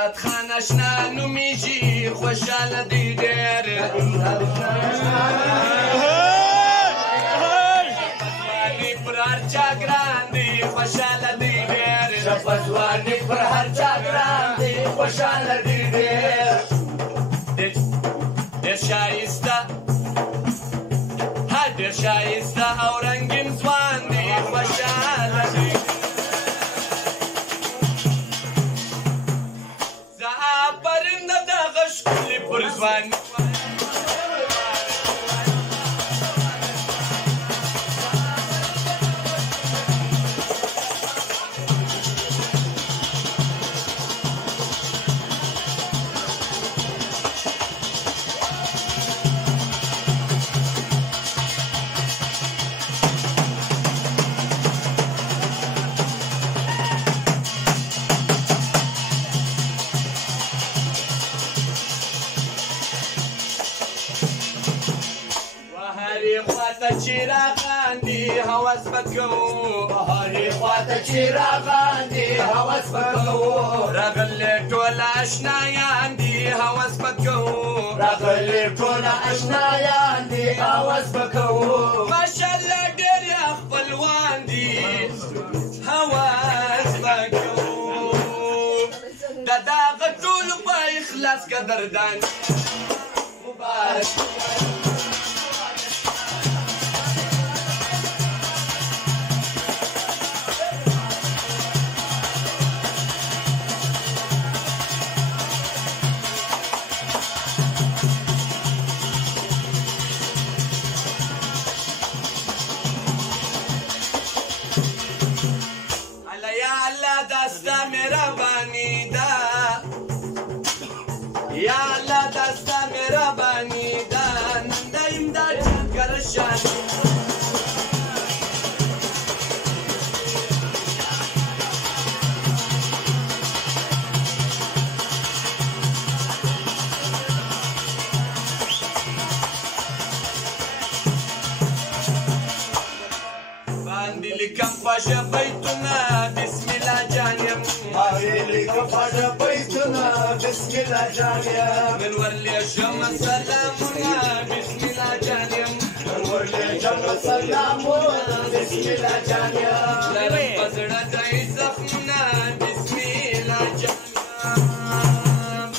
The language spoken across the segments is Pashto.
زیاد خان اشنا نومیږي خوشاله دی ډېر ځواني پر هر چا ګران دی خوشاله دی ډېر ځواني پر هر چا ګران دی خوشاله دی ډېر ډېر ښایسته ډېر ښایسته او رنګین ځوان دی خوشاله دی زه آفرین د دغه ښکلي پر ځواني هرې خواته چې راغاندي هوس به کوو هرې خواته چې راغاندي هوس به کوو راغلي ټوله اشنایان دي هوس به کوو راغلي ټوله اشنایان دي هوس به کوو ماشاءالله ډېر یې خپلوان دي هوس به کوو د دغه ټولو په اخلاص قدردان مبارک دستا مهربانی دا یا الله دستا مهربانی دا نندایم دا چنگر شانی باندې لیکم پاشه بیتونه بسم الله جانیم باندې لیکم پاشه بیتونه بسم الله جانیم من ورلیږم سلامونه بسم الله جانیم من ورلیږم سلامونه بسم الله جانیم لرم په زړه ځای زخمونه بسم الله جانیم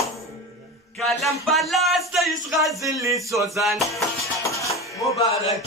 قلم په لاس د عشق غزلې سوزان مبارک